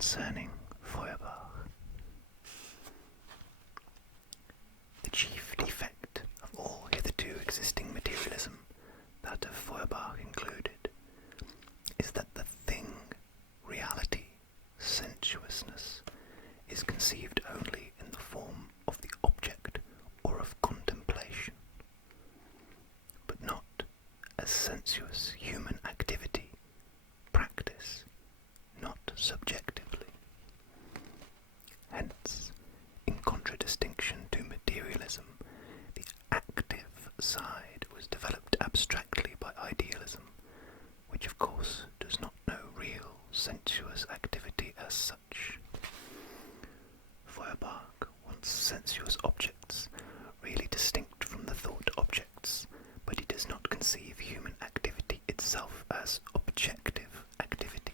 concerning Feuerbach. The chief defect of all hitherto existing materialism, that of Feuerbach included, is that the thing, reality, sensuousness, is conceived only in the form of the object or of contemplation, but not as sensuous human activity, practice, not subjectively. Hence, in contradistinction to materialism, the active side was developed abstractly by idealism, which of course does not know real sensuous activity as such. Feuerbach wants sensuous objects, really distinct from the thought objects, but he does not conceive human activity itself as objective activity.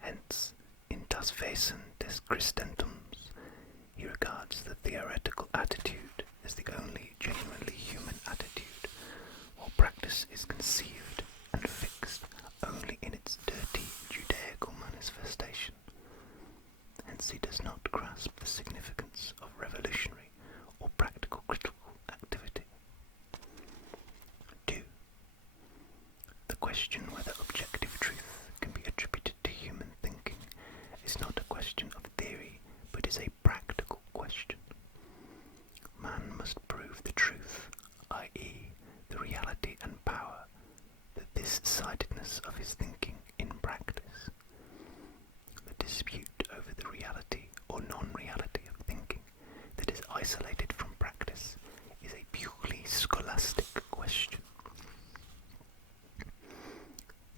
Hence, in Das Wesen des Christentums, he regards the theoretical attitude as the only genuinely human attitude, while practice is conceived and fixed only in its dirty Judaical manifestation. Hence he does not grasp the significance of revolutionary or practical critical activity. 2. The question whether objective truth can be attributed to human thinking is not a question of theory, but is a practical question. Man must prove the truth, i.e., the reality and power, that this sidedness of his thinking in practice. The dispute over the reality or non-reality of thinking that is isolated from practice is a purely scholastic question.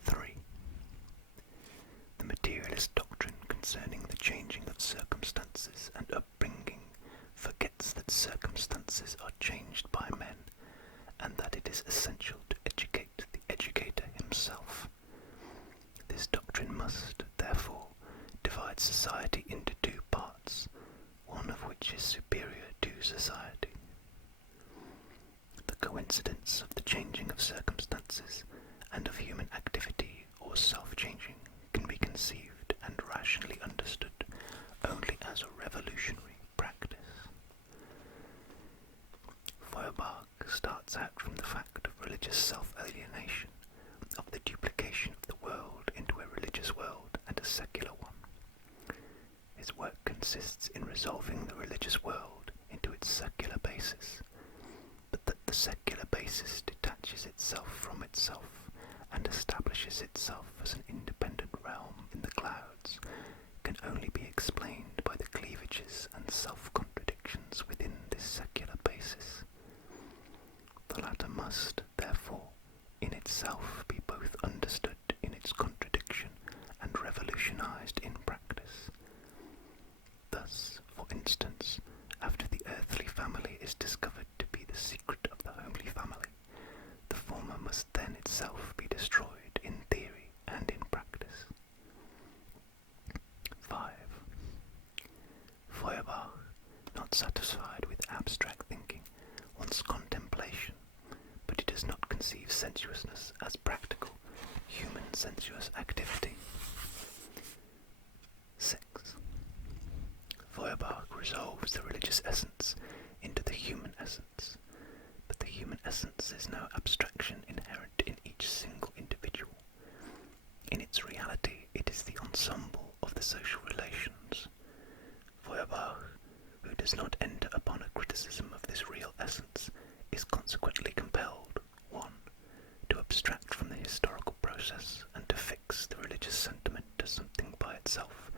3. The materialist doctrine concerning the changing of circumstances and upbringing forgets that circumstances are changed by men, and that it is essential to educate the educator himself. This doctrine must, therefore, divide society into two parts, one of which is superior to society. The coincidence of the changing of circumstances and of human activity or self-changing can be conceived and rationally understood only as a revolutionary practice. Feuerbach starts out from the fact of religious self-alienation, of the duplication of the world into a religious world and a secular one. His work consists in resolving the religious world into its secular basis, but that the secular basis detaches itself from itself and establishes itself as an independent realm in the clouds can only be explained by the cleavages and self-contradictions within this secular basis. The latter must, therefore, in itself be both understood in its contradiction and revolutionized in practice. Thus, for instance, after the earthly family is discovered to be the secret of the homely family, the former must then itself be destroyed in theory and in practice. 5. Feuerbach, not satisfied with abstract thinking, wants contemplation, but he does not conceive sensuousness as practical, human sensuous activity. 6. Feuerbach resolves the religious essence into the human essence, but the human essence is no abstraction inherent in each single individual. In its reality, it is the ensemble of the social relations. Feuerbach, who does not enter upon a criticism of this real essence, is consequently compelled, 1. to abstract from the historical process and to fix the religious sentiment to something by itself,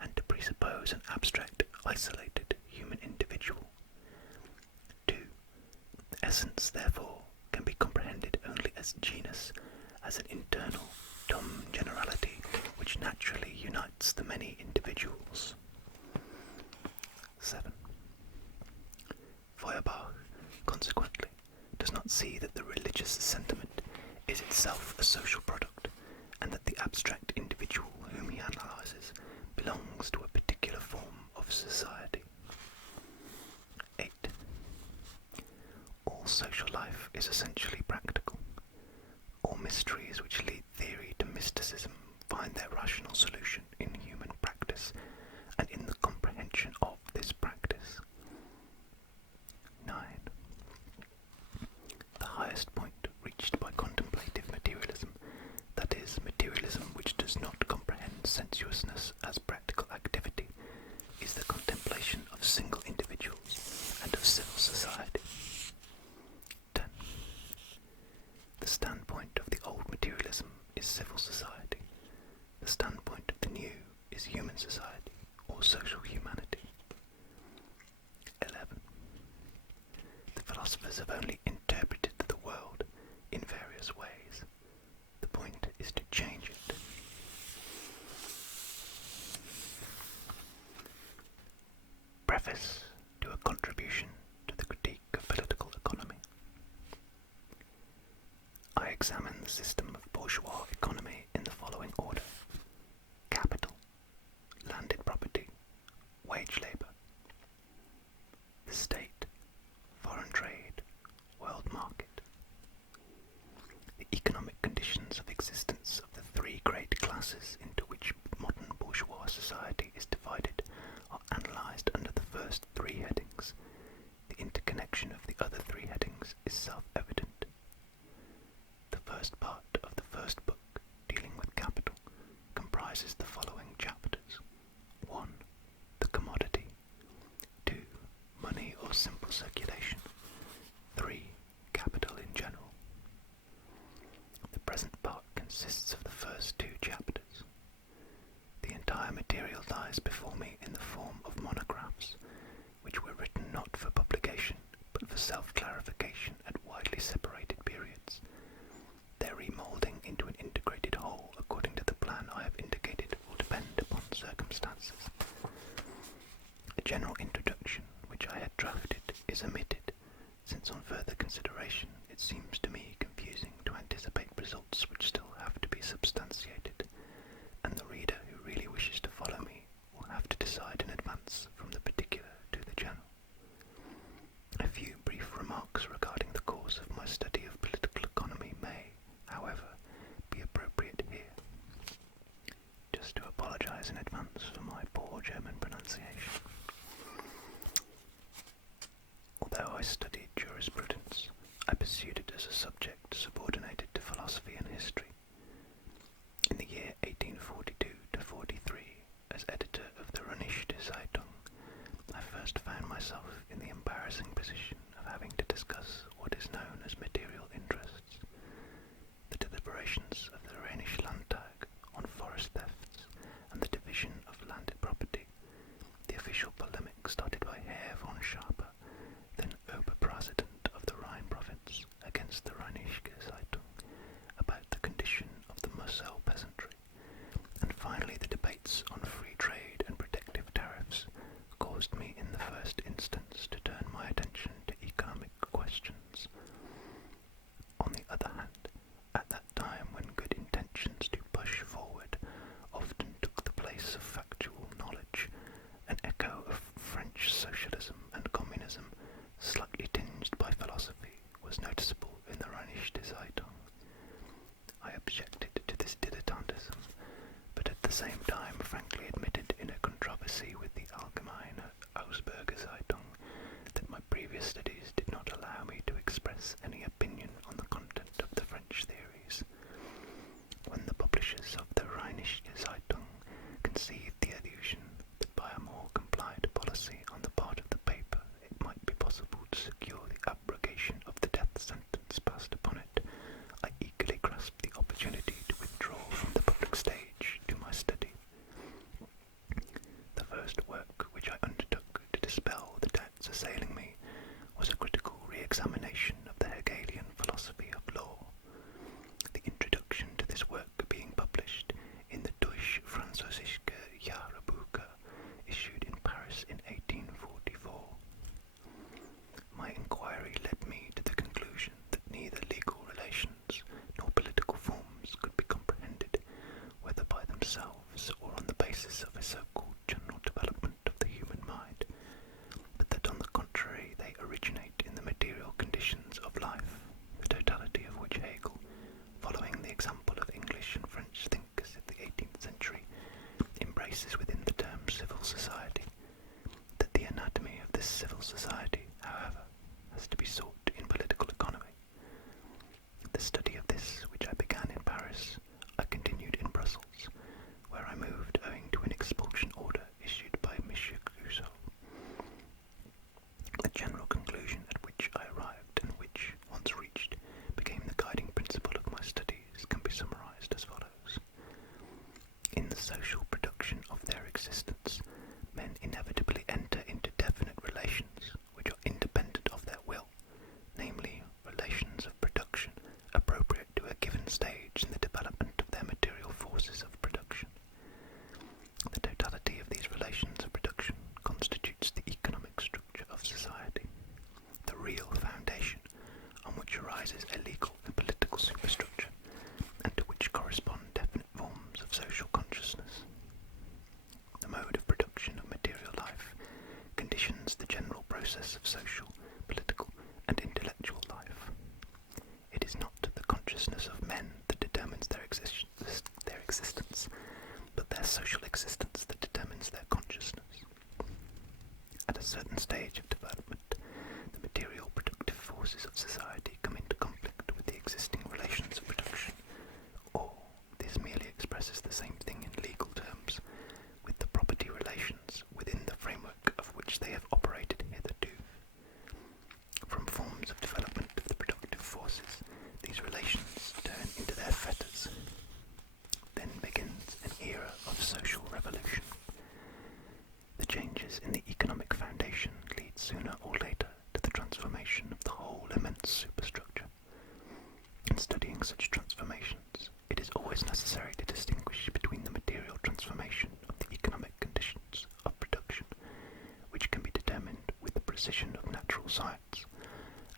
and to presuppose an abstract, isolated human individual. 2. Essence, therefore, can be comprehended only as genus, as an internal, dumb generality which naturally unites the many individuals. 7. Feuerbach, consequently, does not see that the religious sentiment is itself a social product, and that the abstract individual whom he analyses belongs to a particular form of society. 8. All social life is essentially practical. All mysteries which lead theory to mysticism find their rational solution in human practice. is human society, or social humanity. 11. The philosophers have only interpreted the world in various ways. The point is to change it. Preface to a contribution to the critique of political economy. I examine the system of bourgeois economy in the following order: capital, landed property, wage labour, the state, foreign trade, world market. The economic conditions of existence of the three great classes into which modern bourgeois society is divided are analysed under the first three headings. The interconnection of the other three headings is self-evident. The first part of the first book, dealing with capital, comprises the following chapters: 1. The commodity. 2. Money or simple circulation. 3. Capital in general. The present part consists of the first two chapters. The entire material lies before me in the form of monographs, which were written not for publication, but for self-clarification at widely separated periods. Their remoulding into an integrated whole according to the plan I have indicated will depend upon circumstances. A general introduction, which I had drafted, is omitted, since on further consideration it seems to me confusing to anticipate results which still have to be substantiated, and the reader who really wishes to follow me will have to decide in advance from the particular to the general. A few brief remarks regarding the course of my study of political economy may, however, be appropriate here. Just to apologise in advance for my poor German pronunciation. Although I studied jurisprudence, I pursued it as a subject subordinated to philosophy and history. In the year 1842-43, as editor of the Rheinische Zeitung, I first found myself in the embarrassing position of having to discuss what is known as material interests. The deliberations of the Rheinische Landtag on forest thefts and the division of landed property, the official polemic started by Herr von Schaper, then Oberpresident of the Rhine province, against the Rheinische Zeitung, about the condition of the Moselle peasantry, and finally the debates on free trade and protective tariffs caused me in the first instance to turn my attention to economic questions. On the other hand, at that time when good intentions to push forward often took the place of factual knowledge, an echo of French socialism and communism, slightly tinged by philosophy, was noticeable in the Rheinische Zeitung. I objected to this dilettantism, but at the same time frankly admitted in a controversy with the Allgemeine Ausberger Zeitung that my previous studies did not allow me to express any opinion on the content of the French theories. When the publishers of the Rheinische Zeitung conceived the illusion that by a more compliant policy on the part of the paper it might be possible to secure the abrogation of the death sentence passed upon it, I eagerly grasped the opportunity to withdraw from the public stage to my study. The first work which I undertook to dispel the doubts assailing me was a critical re-examination of the Hegelian philosophy of law. The introduction to this work being published in the Deutsch-Französische Jahrbuch, issued in Paris in 1844. My inquiry led me to the conclusion that neither legal relations nor political forms could be comprehended, whether by themselves or on the basis of a so-called general development of the human mind, but that on the contrary they originate in the material conditions of life, the totality of which Hegel, following the example of English and French thinkers of the 18th century, embraces within the term civil society. That the anatomy of this civil society, however, has to be sought in political economy. The study of this, which I began in Paris, I continued in Brussels, where I moved owing to an expulsion order issued by Monsieur Crusoe. The general conclusion at which I arrived, and which, once reached, became the guiding principle of my studies, can be summarized as follows. In the social production of existence, men inevitably enter into definite relations which are independent of their will, namely relations of production appropriate to a given stage in the development of their material forces of production. The totality of these relations of production constitutes the economic structure of society, the real foundation on which arises a legal and political superstructure, and to which correspond definite forms of social consciousness. The mode of production of material life conditions the general process of social, political, and intellectual life. It is not the consciousness of men that determines their existence, but their social existence that determines their consciousness. At a certain stage of development, the material productive forces of society come into conflict with the existing relations of production, or this merely expresses the same thing in legal terms, with the property relations within the framework of which they have operated hitherto. From forms of development of the productive forces, these relations turn into their fetters. Then begins an era of social revolution. The changes in the economic foundation lead sooner or later to the transformation of the whole immense superstructure. In studying such transformations, it is always necessary to distinguish between the material transformation of the economic conditions of production, which can be determined with the precision of natural science,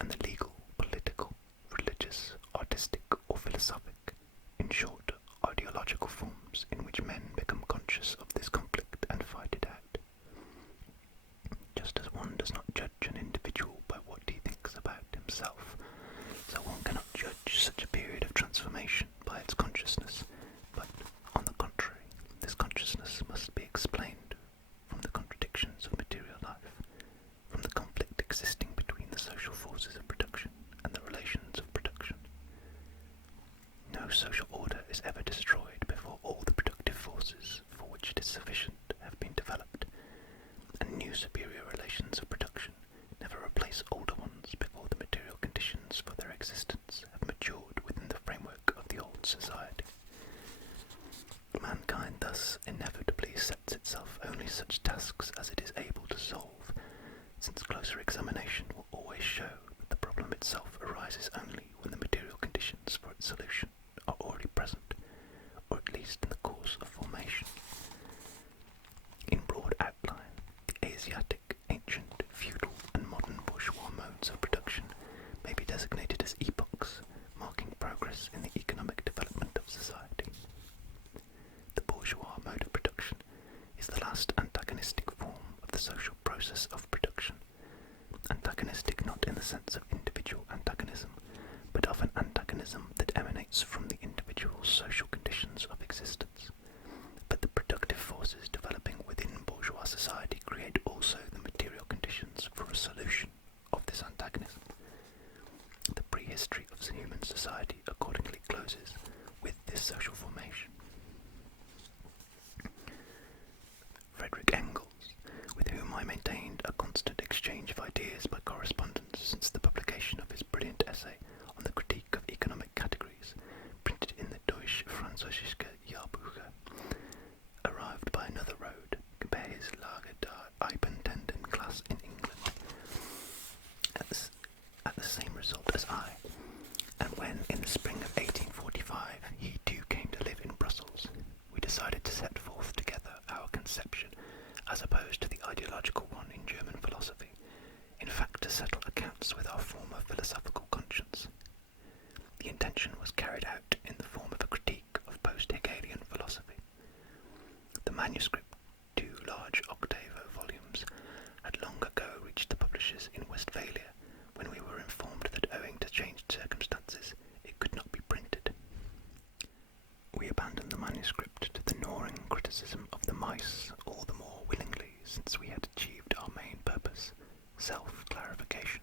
and the legal, political, religious, artistic, or philosophic, in short, ideological forms in which men become conscious of this conflict and fight it out. Just as one does not judge an individual by what he thinks about himself, so one cannot judge such a period of transformation by its consciousness, but, on the contrary, this consciousness must be explained from the contradictions of material life, from the conflict existing between the social forces of production and the relations of production. No social order is ever destroyed before all the productive forces for which it is sufficient have been developed, and new superior relations of production never replace older ones before the material conditions for their existence have matured within the framework of the old society. Mankind thus inevitably sets itself only such tasks as it is able to solve, since closer examination will always show that the problem itself arises only when the material conditions for its solution are already present, or at least in the course of formation. In broad outline, the Asiatic, ancient, feudal, and modern bourgeois modes of production may be designated as epochs, marking progress in the economic development of society. The bourgeois mode of production is the last antagonistic form of the social process of production, antagonistic not in the sense of individual antagonism, but of an antagonism that emanates from the individual's social conditions of existence. But the productive forces developing within bourgeois society create also the material conditions for a solution of this antagonism. The prehistory of human society accordingly closes with this social formation. Frederick Engels, with whom I maintained a constant exchange of ideas by correspondence since the publication of his brilliant essay on the critique of economic categories, printed in the Deutsche Französische Jahrbucher, arrived by another road, compare his Lage der Arbeitenden class in England, at the same result as I, and when in the spring of 1845 he too came to live in Brussels, we decided to set forth together our conception as opposed to the ideological one in German philosophy, in fact to settle accounts with our former philosophical conscience. The intention was carried out in the form of a critique of post-Hegelian philosophy. The manuscript, 2 large octavo volumes, had long ago reached the publishers in Westphalia, when we were informed that owing to changed circumstances it could not be printed. We abandoned the manuscript to the gnawing criticism of the mice all the more willingly since we had achieved our main purpose, self-clarification.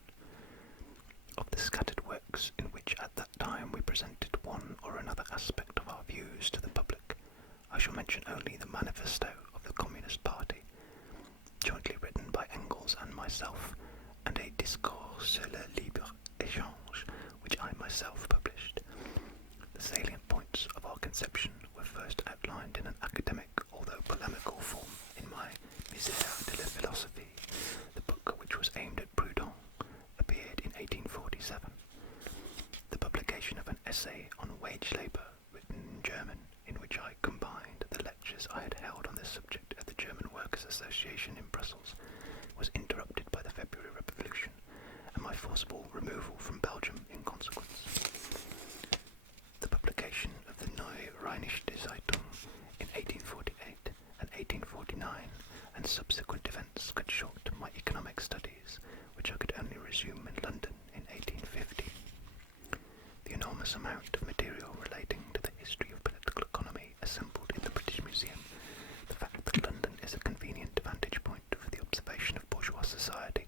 Of the scattered works in which at that time we presented one or another aspect of our views to the public, I shall mention only the manifesto of the Communist Party, jointly written by Engels and myself, and a discours sur le libre-échange, which I myself published. The salient points of our conception were first outlined in an academic, although polemical form, in subject at the German Workers' Association in Brussels was interrupted by the February Revolution, and my forcible removal from Belgium in consequence. The publication of the Neue Rheinische Zeitung in 1848 and 1849 and subsequent events cut short my economic studies, which I could only resume in London in 1850. The enormous amount of material relating to the history of political economy assembled in the British Museum, the fact that London is a convenient vantage point for the observation of bourgeois society,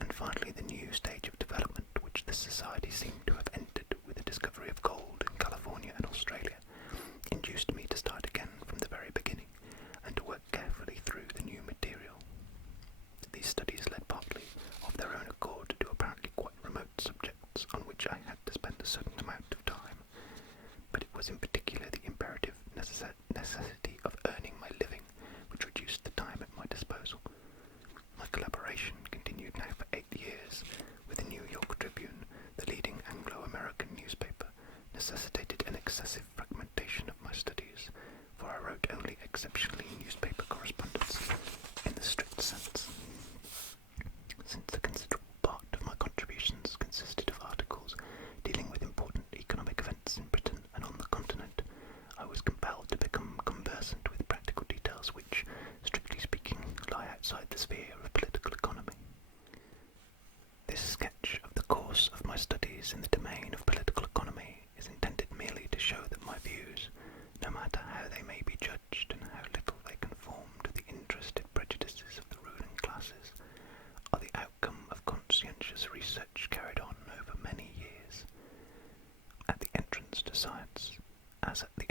and finally the new stage of development which the society seemed to have entered with the discovery of gold in California and Australia, induced me to start again from the very beginning, and to work carefully through the new material. These studies led partly of their own accord to apparently quite remote subjects on which I had to spend a certain amount of time, but it was in particular the imperative necessity of earning my living which reduced the time at my disposal. My collaboration continued now for 8 years with the New York Tribune, the leading Anglo-American newspaper, necessitated an excessive fragmentation of my studies, for I wrote only exceptionally newspaper correspondence in the strict sense. Since a considerable part of my contributions consisted of articles dealing with important economic events in Britain and on the continent, I was compelled to become conversant with practical details which, strictly speaking, lie outside the sphere of political economy. This sketch of the course of my studies in the domain of political economy is intended merely to show that my views, no matter how they may be judged and how little they conform to the interested prejudices of the ruling classes, are the outcome of conscientious research carried on over many years. At the entrance to science, as at the